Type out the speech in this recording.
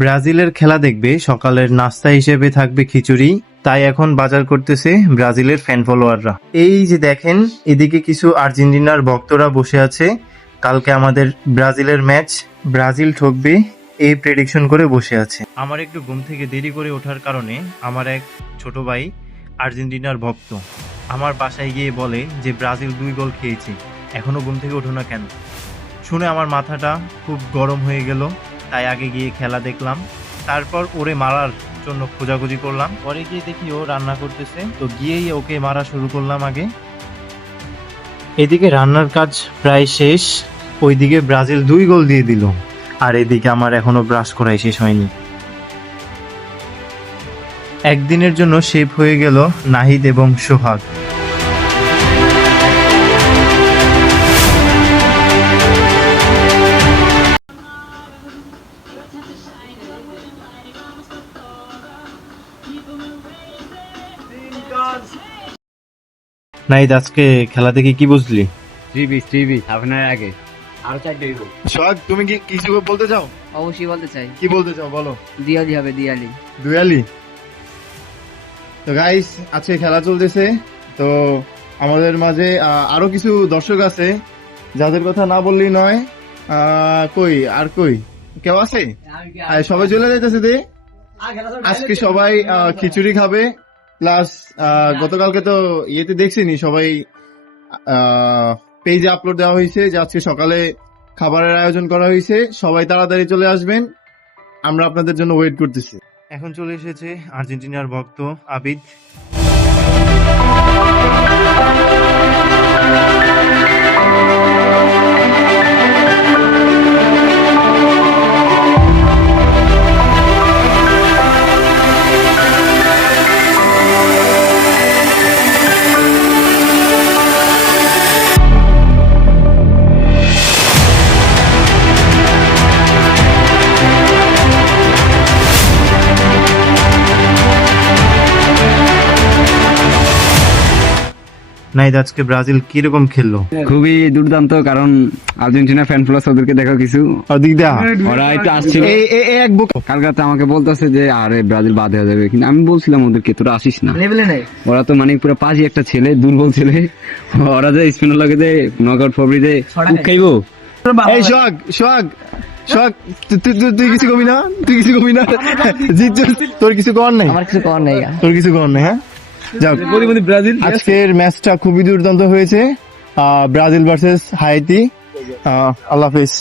ব্রাজিলের খেলা দেখবে, সকালের নাস্তা হিসেবে থাকবে খিচুড়ি। তাই এখন বাজার করতেছে ব্রাজিলের ফ্যান ফলোয়াররা। এই যে দেখেন, এদিকে কিছু আর্জেন্টিনার ভক্তরা বসে আছে। কালকে আমাদের ব্রাজিলের ম্যাচ, ব্রাজিল ঠকবে এই প্রেডিকশন করে বসে আছে। আমার একটু ঘুম থেকে দেরি করে ওঠার কারণে আমার এক ছোট ভাই আর্জেন্টিনার ভক্ত আমার বাসায় গিয়ে বলে যে ব্রাজিল 2 গোল খেয়েছে, এখনো ঘুম থেকে ওঠো না কেন? শুনে আমার মাথাটা খুব গরম হয়ে গেল। তাই আগে গিয়ে খেলা দেখলাম, তারপর ওরে মারার জন্য খোঁজাখুঁজি করলাম। পরে গিয়ে দেখি ও রান্না করতেছে, তো গিয়েই ওকে মারা শুরু করলাম আগে। এদিকে রান্নার কাজ প্রায় শেষ, ওইদিকে ব্রাজিল 2 গোল দিয়ে দিল, আর এদিকে আমার এখনো ব্রাশ করাই শেষ হয়নি। একদিনের জন্য শেপ হয়ে গেল নাহিদ এবং সোহাগ। নাহিদ, আজকে খেলা দেখে কি বুঝলি? আপনার আগে আরো 4 হইব। সোহাগ, তুমি কি কিছু বলতে চাও? অবশ্যই বলতে চাই, কি বলতে চাও বলো। দিয়ালি হবে, দিয়ালি। দুয়ালি। তো গাইস, আজকে খেলা চলতেছে। তো আমাদের মাঝে আরো কিছু দর্শক আছে যাদের কথা না বললেই নয়। কই কেউ আছে? সবাই চলে যাইতেছে দে। আজকে সবাই খিচুড়ি খাবে, প্লাস গতকালকে তো ইয়েতে দেখছিনি সবাই, পেজে আপলোড দেওয়া হয়েছে যে আজকে সকালে খাবারের আয়োজন করা হয়েছে। সবাই তাড়াতাড়ি চলে আসবেন, আমরা আপনাদের জন্য ওয়েট করতেছি। এখন চলে এসেছে আর্জেন্টিনার ভক্ত আবিদ। নাইদ, আজকে ব্রাজিল কিরকম খেললো? খুবই দুর্দান্ত, কারণ আর্জেন্টিনা ফ্যান প্লাস ওদেরকে দেখা কিছু ওরা একটু আসছিল। কালকাতে আমাকে বলতেছে যে আরে ব্রাজিল বাদ হয়ে যাবে, কিন্তু আমি বলছিলাম ওদেরকে তোরা আসিস না, ওরা তো মানে পুরো পাজি একটা ছেলে, দুর্বল ছেলে। ওরা যে স্পিনার লাগে যে নকআউট ফেব্রুয়ারিতে খাইবো। এই সোহাগ, তুই কিছু কবি না, তোর কিছু কর নাই, আমার কিছু করার নেই। তোর কিছু কর নাই। হ্যাঁ, যাক, ব্রাজিল আজকের ম্যাচটা খুবই দুর্দান্ত হয়েছে। Brazil versus Haiti. আল্লাহ হাফেজ।